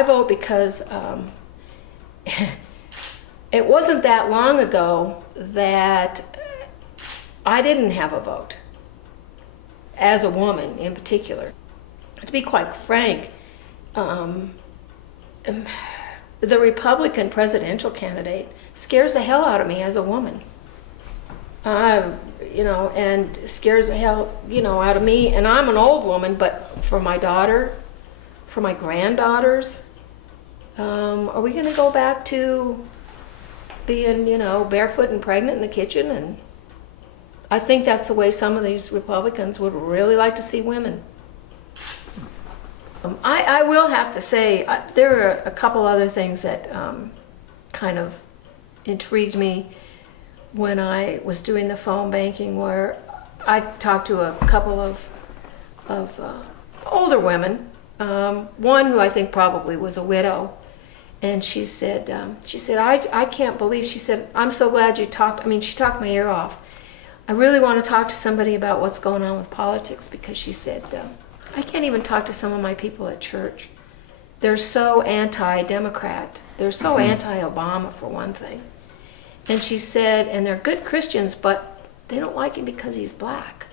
I vote because it wasn't that long ago that I didn't have a vote, as a woman in particular. To be quite frank, the Republican presidential candidate scares the hell out of me as a woman. And scares the hell, out of me. And I'm an old woman, but for my daughter, for my granddaughters, are we going to go back to being, barefoot and pregnant in the kitchen? And I think that's the way some of these Republicans would really like to see women. I will have to say, there are a couple other things that kind of intrigued me when I was doing the phone banking, where I talked to a couple of older women, one who I think probably was a widow, and she said, I can't believe, she said, I'm so glad you talked, she talked my ear off. I really want to talk to somebody about what's going on with politics, because she said, I can't even talk to some of my people at church. They're so anti-Democrat. They're so anti-Obama, for one thing. And she said, and they're good Christians, but they don't like him because he's black.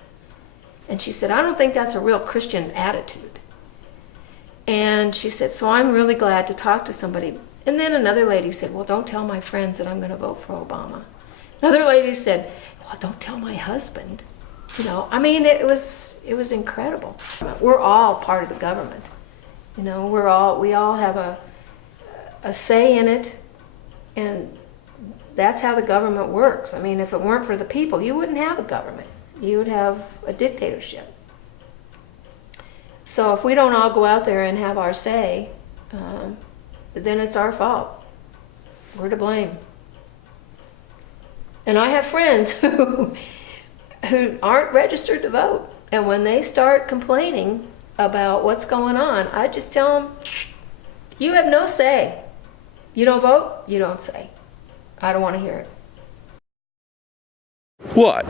And she said, I don't think that's a real Christian attitude. And she said, so I'm really glad to talk to somebody. And then another lady said, well, don't tell my friends that I'm going to vote for Obama. Another lady said, well, don't tell my husband. It was incredible. We're all part of the government. We all have a say in it, and that's how the government works. If it weren't for the people, you wouldn't have a government. You would have a dictatorship. So if we don't all go out there and have our say, then it's our fault. We're to blame. And I have friends who aren't registered to vote. And when they start complaining about what's going on, I just tell them, you have no say. You don't vote, you don't say. I don't want to hear it. What?